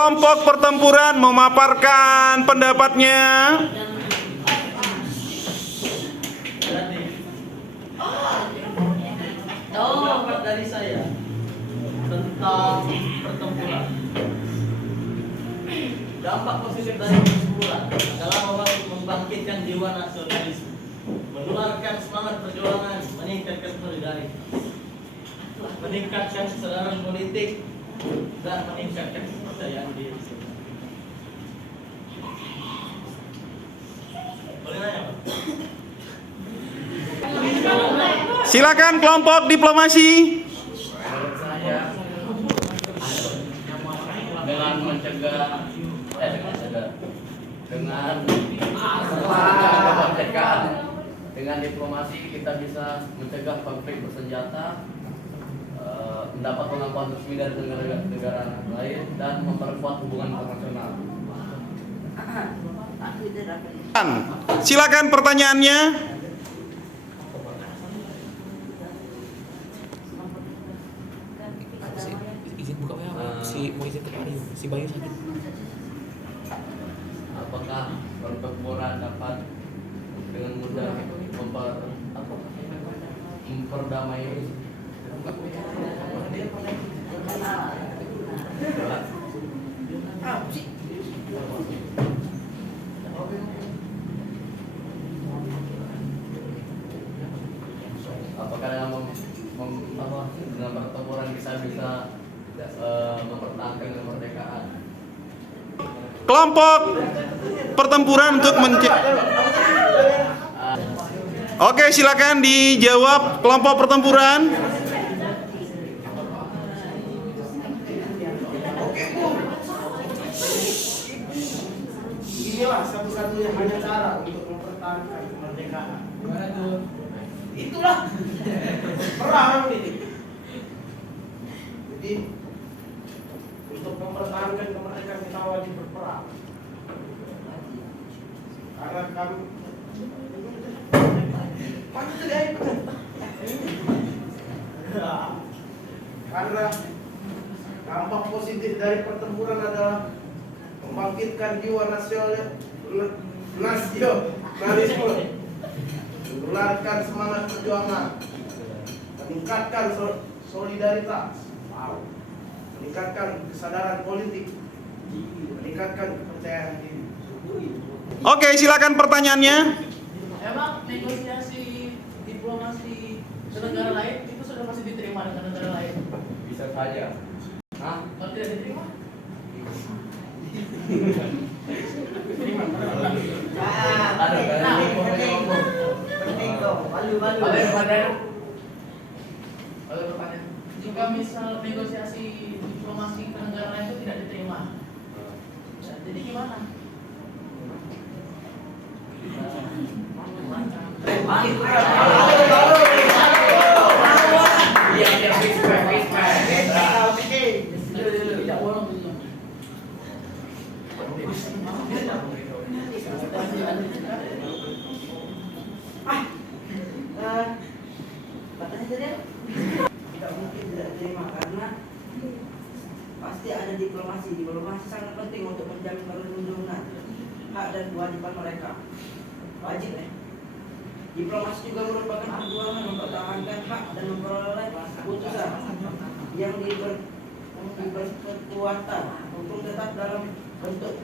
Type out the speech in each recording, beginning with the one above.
kelompok pertempuran memaparkan pendapatnya. Pendapat dari saya tentang pertempuran. Dampak positif dari pertempuran adalah membangkitkan jiwa nasionalisme, menularkan semangat perjuangan, meningkatkan solidaritas, meningkatkan kesadaran politik, dan meningkatkan kepercayaan diri. Boleh nanya, Pak? Silakan kelompok diplomasi. Menurut saya dengan mencegah dengan kemerdekaan, dengan diplomasi kita bisa mencegah konflik bersenjata, mendapat pengakuan resmi dari negara lain, dan memperkuat hubungan internasional. Silakan pertanyaannya. Izin buka WA, si mau izin ke Bayu, si Bayu sakit. Apakah pertempuran dapat dengan mudah memperdamai? Apakah dengan pertempuran kita bisa mempertahankan kemerdekaan? Kelompok pertempuran untuk Oke, silakan dijawab kelompok pertempuran. Inilah satu-satunya hanya cara untuk mempertahankan kemerdekaan. Gimana tuh? Itulah perang ini. Jadi untuk mempertahankan kemerdekaan kita wajib berperang. Karena kami karena dampak positif dari pertempuran adalah membangkitkan jiwa nasionalisme, menularkan semangat perjuangan, meningkatkan solidaritas, meningkatkan kesadaran politik, meningkatkan kepercayaan diri. Oke, silakan pertanyaannya. Emang negosiasi diplomasi ke negara lain itu sudah pasti diterima dengan negara lain? Bisa saja. Hah? Kalau tidak diterima? Jika misal negosiasi diplomasi ke negara lain itu tidak diterima, jadi gimana? Tidak mungkin tidak diterima karena pasti ada diplomasi. Diplomasi sangat penting untuk menjamin perlindungan hak dan kewajiban mereka. Wajib ya. Diplomasi juga merupakan perjuangan mempertahankan hak dan memperoleh putusan yang berkekuatan hukum tetap dalam bentuk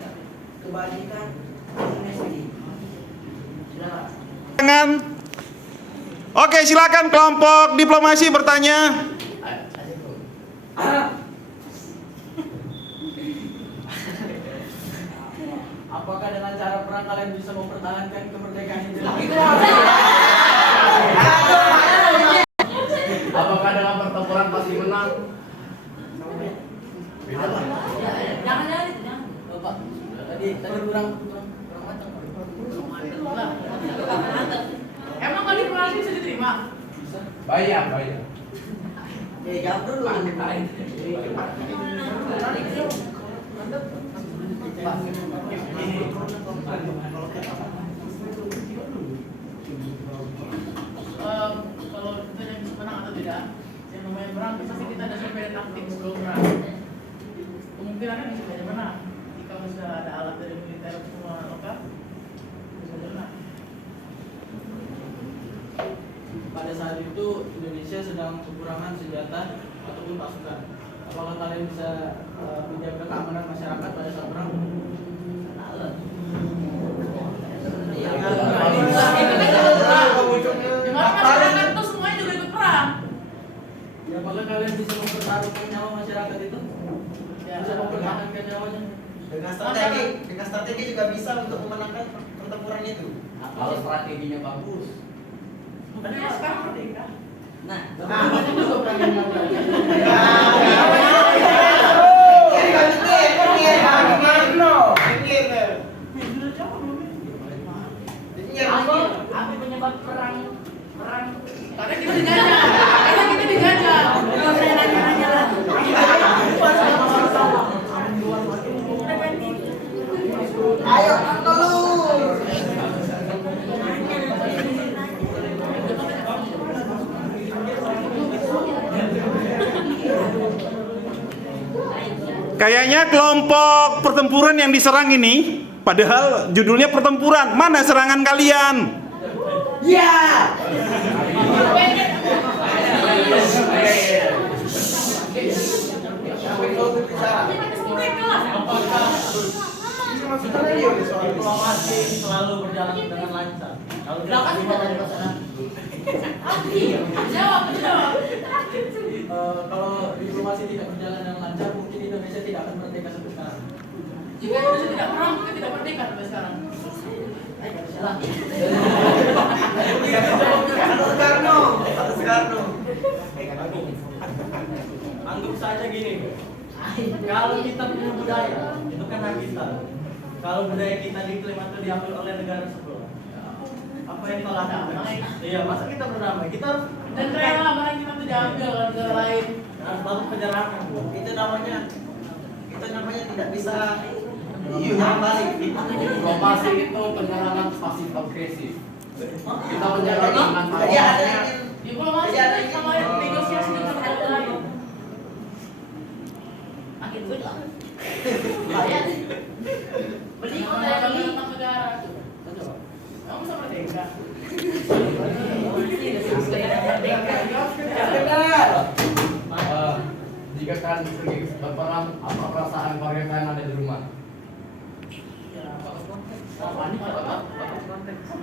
kebajikan amnesti. Dengan Oke, silakan kelompok diplomasi bertanya. Apakah dengan cara perang kalian bisa mempertahankan kemerdekaan Indonesia? Apakah dengan pertempuran pasti menang? Jangan. Bapak, tadi kurang matang. Emang kalau diplomasi bisa diterima? Bayar. Jawab dulu. Kalau ditanya bisa menang atau tidak, yang namanya perang bisa sih kita ada survei taktik sebelum perang. Kemungkinannya bisa menang. berenang. Jika sudah ada alat dari militer semua lengkap, bisa berenang. Pada saat itu Indonesia sedang kekurangan senjata ataupun pasukan. Apakah kalian bisa menjaga keamanan masyarakat pada saat perang? Gimana masyarakat itu semuanya juga ikut perang? Ya, apakah kalian bisa mempertaruhkan nyawa masyarakat itu? Ya, Bisa mempertahankan nyawanya? Dengan strategi juga bisa untuk memenangkan pertempuran itu. Kalau strateginya bagus, Bukannya sekarang merdeka. Nah, Itu juga pengen nyawa. Sudah jauh belum ini? apa penyebab perang? Karena kita dijajah. Karena kita dijajah. Kalau saya nanya-nanya lah. ayo telur. Kayaknya kelompok pertempuran yang diserang ini, padahal judulnya pertempuran. Mana serangan kalian? Ya. Diplomasi selalu berjalan dengan lancar. Kalau Silakan kita dari sana. Jawab. kalau diplomasi tidak berjalan dengan lancar, mungkin Indonesia tidak akan merdeka sampai sekarang. Jika Indonesia tidak perang, kita tidak merdeka sampai sekarang. Soekarno. Anggap saja gini, kalau kita punya budaya, itu kan hak kita. Kalau budaya kita diklaim atau diambil oleh negara sebelah, apa yang telah Damai. Iya, masa kita berdamai? Kita harus Dan rela barang kita tuh diambil oleh negara lain. harus bangun penyerangan. Itu namanya tidak bisa menyerang balik. Diplomasi itu penyerangan pasif agresif. Kita menyerang dengan Jadi ada tawarnya. Diplomasi itu sama negosiasi dengan negara lain. Makin berat. Bahaya nih. Beli oleh tentang negara tuh. Kamu bisa merdeka. Jika kalian pergi berperang, apa perasaan keluarga kalian ada di rumah?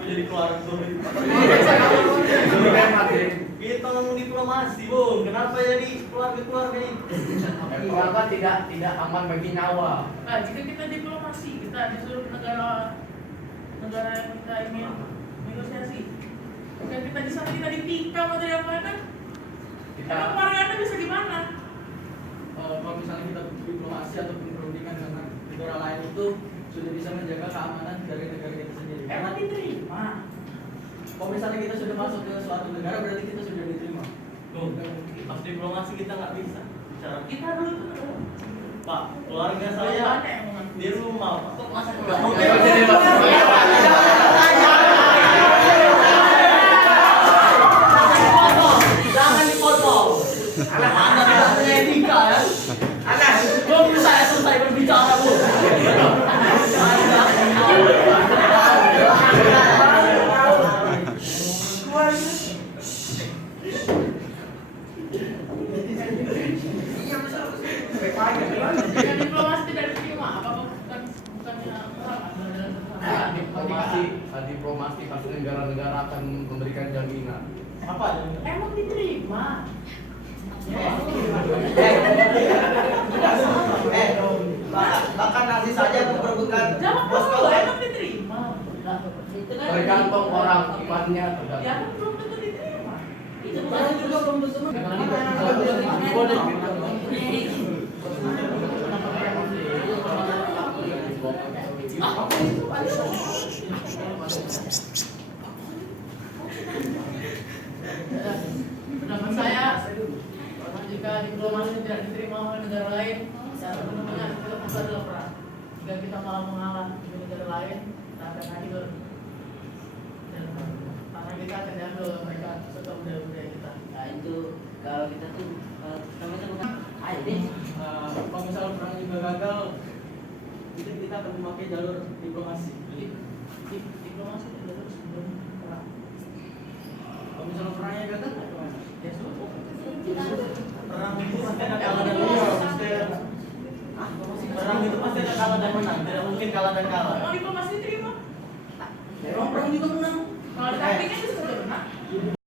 Jadi keluarga tuh. Kita ngomong diplomasi, Bung. Kenapa jadi keluarga ini? Keluarga tidak aman bagi nyawa. Nah, jika kita diplomasi, kita disuruh negara yang kita ingin negosiasi. Bukan kita di sana kita ditikam atau apa kan? Emang keluarga Anda bisa gimana? Kalau misalnya kita diplomasi ataupun perundingan dengan negara lain itu sudah bisa menjaga keamanan dari negara kita sendiri. Emang diterima? Kalau misalnya kita sudah masuk ke suatu negara, berarti kita sudah diterima. Loh, pas diplomasi kita nggak bisa bicara. Kita dulu tuh Pak, keluarga Belum saya ada yang mau di rumah, Pak. Kok masa Nggak keluarga? mungkin jadi Jangan dipotong. Anda tidak punya etika ya. Belum saya selesai berbicara, Bu. Jika diplomasi tidak diterima, apakah bukannya Diplomasi pasti negara-negara akan memberikan jaminan. Apa? emang diterima? Bahkan nanti saja memperebutkan Jawab bos dulu, kawan. emang diterima? Tergantung orang imannya Ya tergantung. kan belum tentu diterima. Itu bukan juga belum tentu. Pendapat saya, jika diplomasi tidak diterima oleh negara lain, saya teman-teman kita pasti adalah perang. Jika kita malah mengalah di negara lain, kita akan hancur. Dan tanah kita akan diambil oleh mereka serta budaya-budaya kita. Nah itu kalau kita tuh namanya bukan air deh. Kalau misalnya perang juga gagal, kita akan memakai jalur diplomasi. Diplomasi adalah sebelum perang. Kalau misalnya perangnya gagal, gimana? Ya sudah. Perang itu pasti ada kalah dan menang. Perang itu pasti ada kalah dan menang. Tidak mungkin kalah dan kalah. Mau diplomasi terima. Orang perang juga menang. Kalau di kambing kan itu sudah menang.